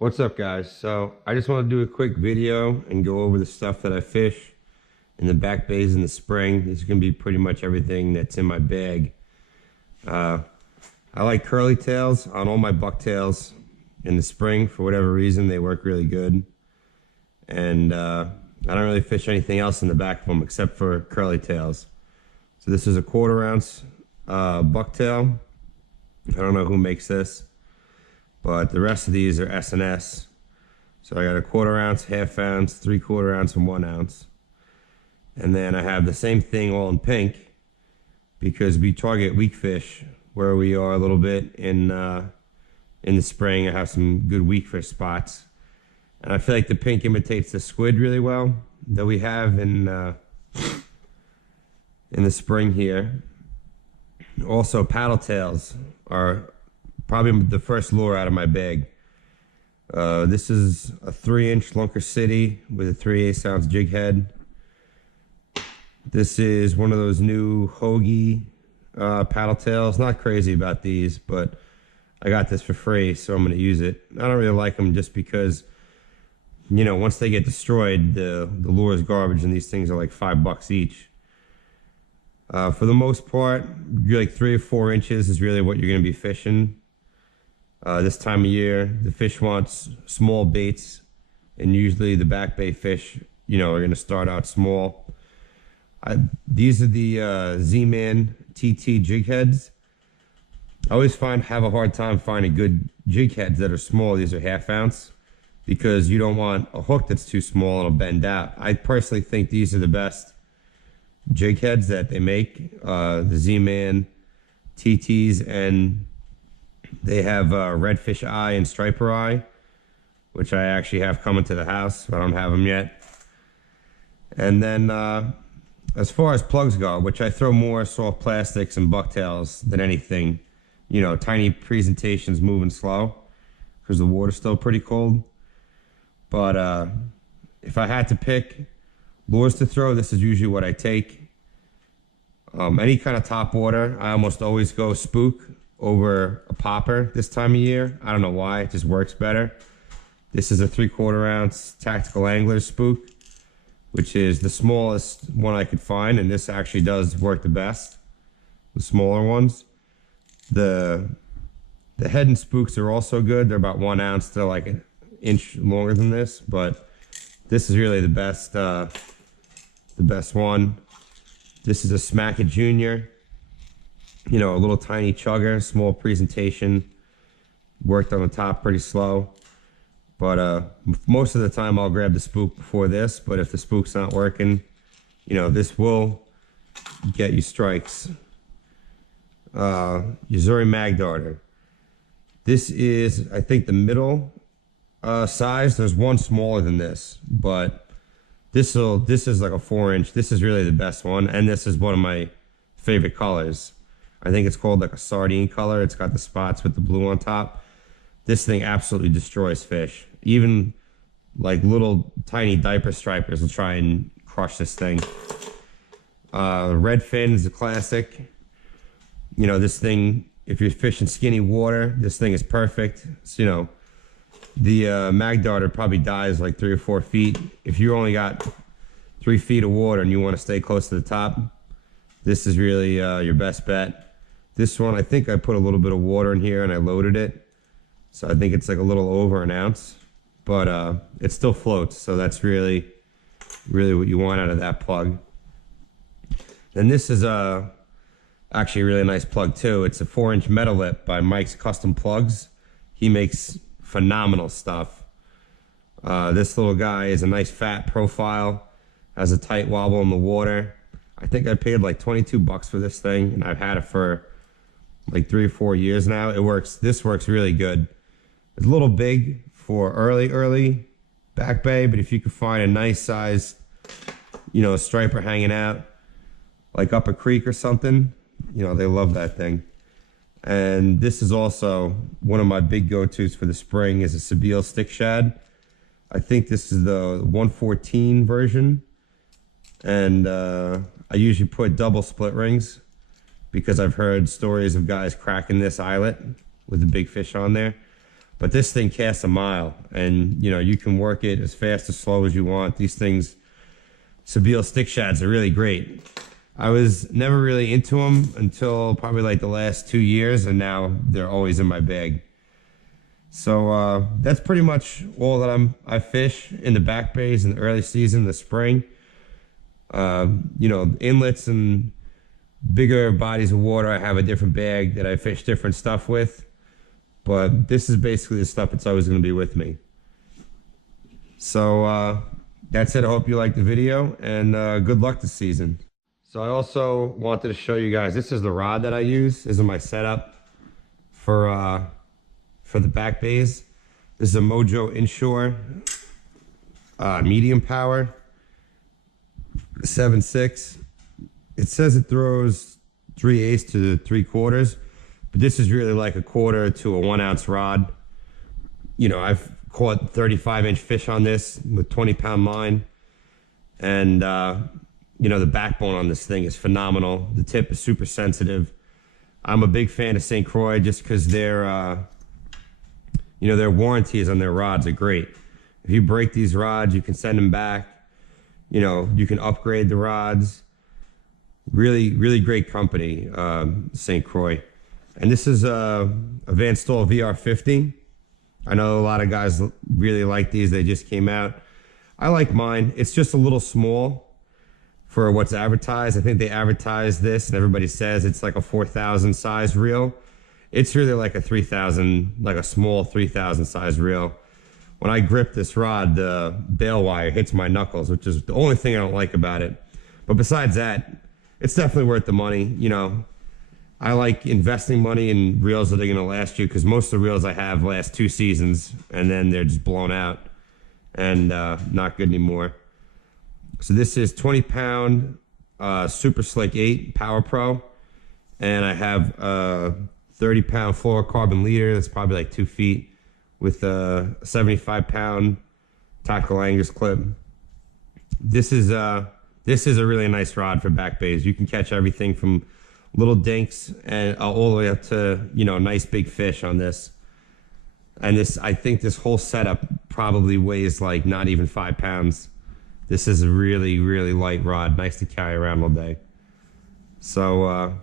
What's up, guys? So I just want to do a quick video and go over the stuff that I fish in the back bays in the spring. This is going to be pretty much everything that's in my bag. I like curly tails on all my bucktails in the spring. For whatever reason, they work really good. And I don't really fish anything else in the back of them except for curly tails. So this is a 1/4 ounce bucktail. I don't know who makes this, but the rest of these are S&S. So I got a 1/4 ounce, 1/2 ounce, 3/4 ounce, and 1 ounce. And then I have the same thing all in pink because we target weak fish where we are a little bit in the spring. I have some good weak fish spots. And I feel like the pink imitates the squid really well that we have in the spring here. Also, paddletails are probably the first lure out of my bag. This is a 3-inch lunkercity with a 3/8 ounce jig head. This is one of those new Hogy paddletails. Not crazy about these, but I got this for free, so I'm going to use it. I don't really like them just because, you know, once they get destroyed, the lure is garbage, and these things are like $5 each. For the most part, like 3 or 4 inches is really what you're going to be fishing. This time of year, the fish wants small baits, and usually the back bay fish, you know, are going to start out small. These are the Zman TT Jig Heads. I always have a hard time finding good jig heads that are small. These are 1/2 ounce because you don't want a hook that's too small and it'll bend out. I personally think these are the best jig heads that they make, the Z-Man TTs, and they have redfish eye and striper eye, which I actually have coming to the house. I don't have them yet. And then as far as plugs go, which I throw more soft plastics and bucktails than anything, you know, tiny presentations moving slow because the water's still pretty cold. But if I had to pick lures to throw, this is usually what I take. Any kind of top water, I almost always go spook over a popper this time of year. I don't know why, it just works better. This is a 3/4 ounce Tactical angler spook, which is the smallest one I could find, and this actually does work the best, the smaller ones. The head and spooks are also good. They're about 1 ounce. They're like an inch longer than this, but this is really the best one. This is a Smack It Junior. You know, a little tiny chugger, small presentation. Worked on the top pretty slow. But most of the time I'll grab the spook before this, but if the spook's not working, you know, this will get you strikes. Yozuri MagDarter. This is, I think, the middle size. There's one smaller than this, but this is like a 4-inch. This is really the best one, and this is one of my favorite colors. I think it's called like a sardine color. It's got the spots with the blue on top. This thing absolutely destroys fish. Even like little tiny diaper stripers will try and crush this thing. Red fin is a classic. You know, this thing, if you're fishing skinny water, this thing is perfect. So, you know, the MagDarter probably dies like 3 or 4 feet. If you only got 3 feet of water and you want to stay close to the top, this is really your best bet. This one, I think I put a little bit of water in here and I loaded it. So I think it's like a little over 1 ounce, but it still floats. So that's really what you want out of that plug. Then this is actually a really nice plug too. It's a 4-inch metal lip by MikesCustomPlugs. He makes phenomenal stuff. This little guy is a nice fat profile, has a tight wobble in the water. I think I paid like $22 for this thing, and I've had it for like 3 or 4 years now. This works really good. It's a little big for early back bay, but if you could find a nice size, you know, striper hanging out, like up a creek or something, you know, they love that thing. And this is also one of my big go-tos for the spring is a Sabeel stickshad. I think this is the 114 version. And I usually put double split rings because I've heard stories of guys cracking this eyelet with the big fish on there. But this thing casts a mile, and you know, you can work it as fast or slow as you want. These things, Sabeel stick shads, are really great. I was never really into them until probably like the last 2 years, and now they're always in my bag. So that's pretty much all that I fish in the back bays in the early season, the spring. You know, inlets and bigger bodies of water, I have a different bag that I fish different stuff with. But this is basically the stuff that's always going to be with me. So that's it. I hope you liked the video, and good luck this season. So I also wanted to show you guys, this is the rod that I use. This is my setup for the back bays. This is a Mojo Inshore medium power 7.6. It says it throws 3/8 to 3/4, but this is really like a 1/4 to a 1 ounce rod. You know, I've caught 35-inch fish on this with 20-pound line, and you know, the backbone on this thing is phenomenal. The tip is super sensitive. I'm a big fan of St. Croix just because their you know, their warranties on their rods are great. If you break these rods, you can send them back. You know, you can upgrade the rods. Really, really great company, St. Croix. And this is a Van Stoll VR50. I know a lot of guys really like these. They just came out. I like mine. It's just a little small for what's advertised. I think they advertise this, and everybody says it's like a 4,000 size reel. It's really like a 3,000, like a small 3,000 size reel. When I grip this rod, the bail wire hits my knuckles, which is the only thing I don't like about it. But besides that, it's definitely worth the money. You know, I like investing money in reels that are going to last you, because most of the reels I have last 2 seasons, and then they're just blown out and not good anymore. So this is 20-pound Super Slick 8 Power Pro, and I have a 30-pound fluorocarbon leader that's probably like 2 feet with a 75-pound Tactical Angus clip. This is a really nice rod for back bays. You can catch everything from little dinks and all the way up to, you know, nice big fish on this. And this, I think this whole setup probably weighs like not even 5 pounds. This is a really, really light rod, nice to carry around all day. So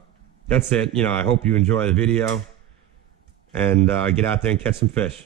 that's it. You know, I hope you enjoy the video, and get out there and catch some fish.